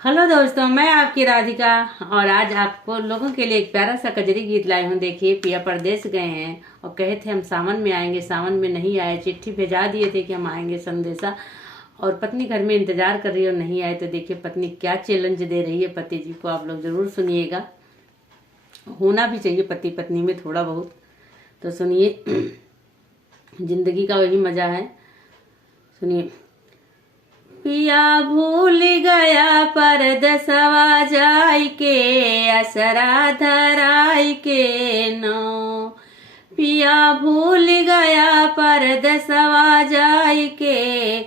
Hello दोस्तों, मैं आपकी राधिका। और आज आपको लोगों के लिए एक प्यारा सा कजरी गीत लाई हूँ। देखिए, पिया परदेश गए हैं और कहे थे हम सावन में आएंगे, सावन में नहीं आए। चिट्ठी भेजा दिए थे कि हम आएंगे संदेशा, और पत्नी घर में इंतजार कर रही है और नहीं आए। तो देखिए पत्नी क्या चैलेंज दे रही है पति जी को, आप लोग जरूर सुनिएगा। होना भी चाहिए पति पत्नी में थोड़ा बहुत, तो सुनिए। जिंदगी का वही मजा है, सुनिए। पिया भूल गया परदेसवा जाय के, असरा धराय के नो। पिया भूल गया परदेसवा जाय के,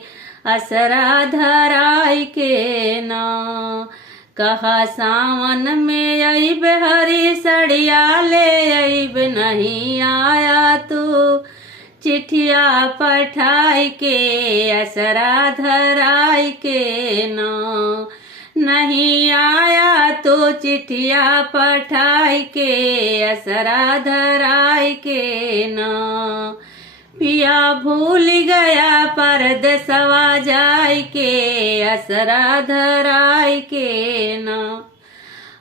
असरा धराय के नो। कहा सावन में अइब हरी सड़िया ले अइब, नहीं आया तू चिट्ठिया पठाई के, असरा धराई के नो। नहीं आया तो चिट्ठिया पठाई के, असरा धराई के नो। पिया भूल गया परदेसवा जाय के, असरा धराई के नो।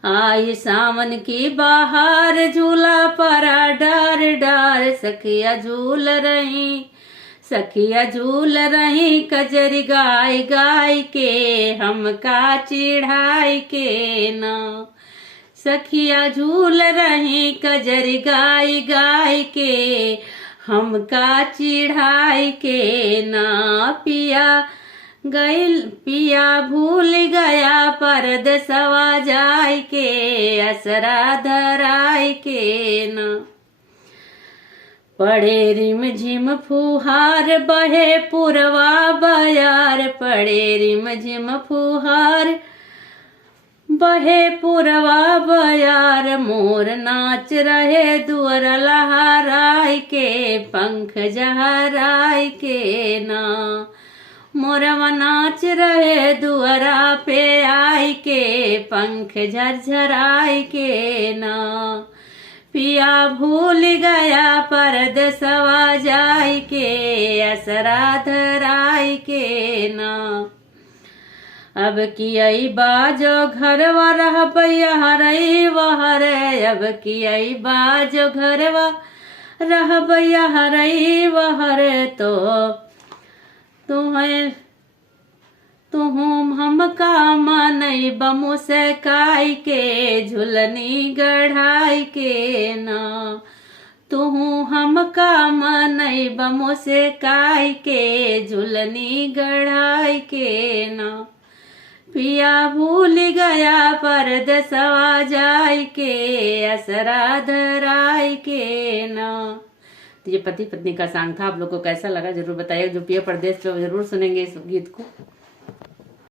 आई सावन की बाहर झूला परा डार डार, सखिया झूल रही, सखिया झूल रही। कजरी गाय गाय के, हमका चिढ़ाई के नो। सखिया झूल रही, कजरी गाय गाय के, हमका चिढ़ाई के ना। पिया भूल गया परदेसवा जाय के, असरा धराय के न। पड़े रिम झिम फुहार, बहे पुरवा बयार। पड़े रिम झिम फुहार, बहे पुरवा बयार। मोर नाच रहे दुअर लहराय के, पंख जहराय के ना। मोरवा नाच रहे दुअरा पे आई के, पंख झरझराई के ना। पिया भूल गया परदेसवा जाय के, असरा धराय के ना। अब कियई बाजो घरवा रहबैया हरई वहरे। अब कियई बाजो घरवा रहबैया हरई वहरे। तो तुहम हमका मनई बमु से काई के, झुलनी गढ़ाई के ना। तुहू हमका मनई बमु से काई के, झुलनी गढ़ाई के ना। पिया भूल गया परदेसवा जाय के, असरा धराय के ना। तो ये पति पत्नी का सॉन्ग था। आप लोग को कैसा लगा जरूर बताइए। जो पिया परदेश पे जरूर सुनेंगे इस गीत को।